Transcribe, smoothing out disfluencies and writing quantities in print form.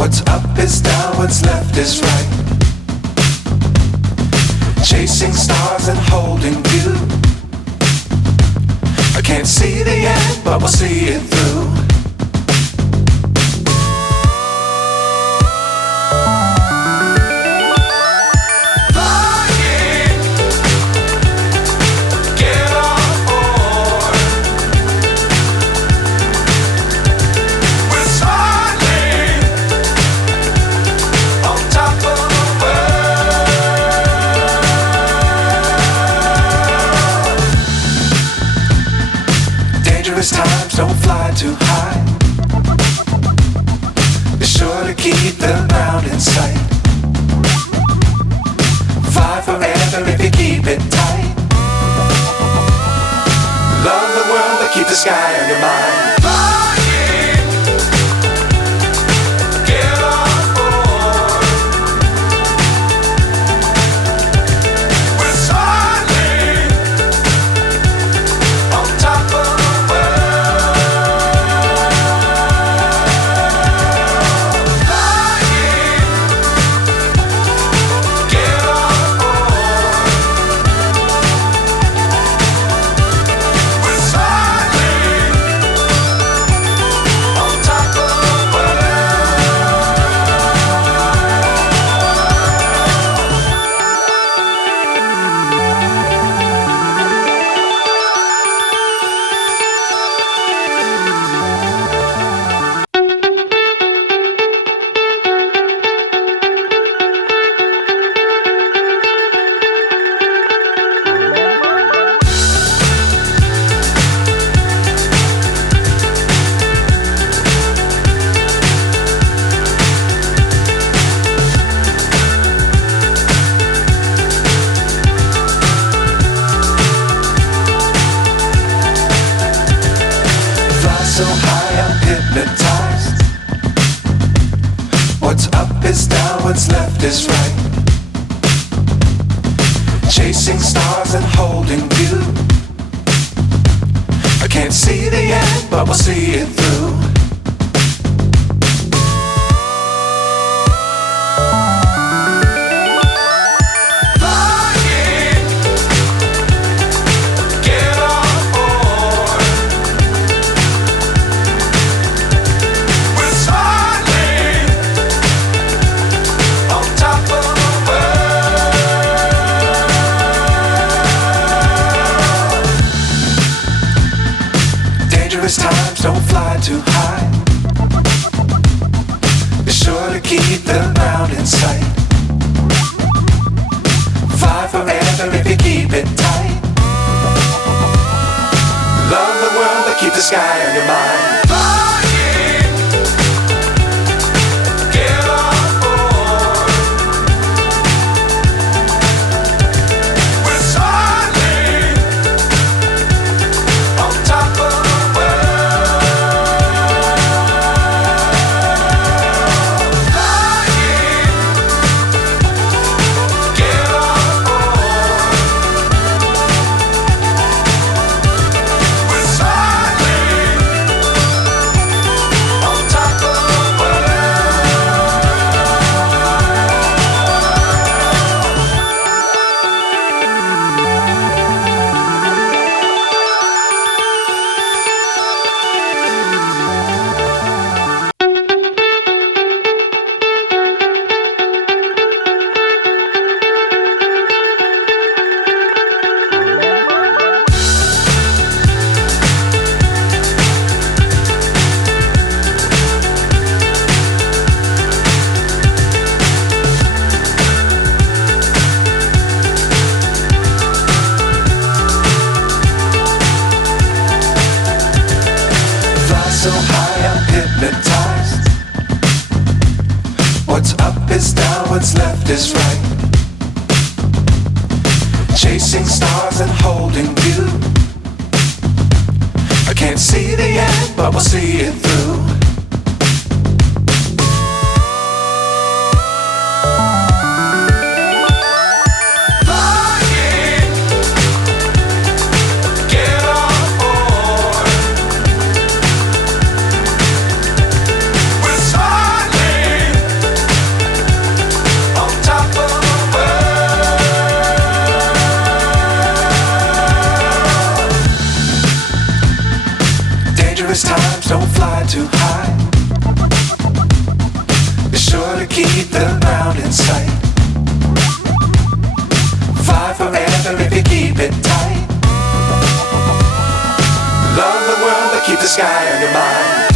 What's up is down, what's left is right. Chasing stars and holding you. I can't see the end, but we'll see it through. Times don't fly too high. Be sure to keep the ground in sight. Fly forever if you keep it tight. Love the world but keep the sky on your mind. So high I'm hypnotized. What's up is down, what's left is right. Chasing stars and holding you. I can't see the end, but we'll see it through. Times don't fly too high. Be sure to keep the ground in sight. Fly forever if you keep it tight. Love the world but keep the sky on your mind. So high I'm hypnotized. What's up is down, what's left is right. Chasing stars and holding you. I can't see the end, but we'll see it through. We're smiling too high. Be sure to keep the ground in sight. Fly forever if you keep it tight. Love the world but keep the sky on your mind.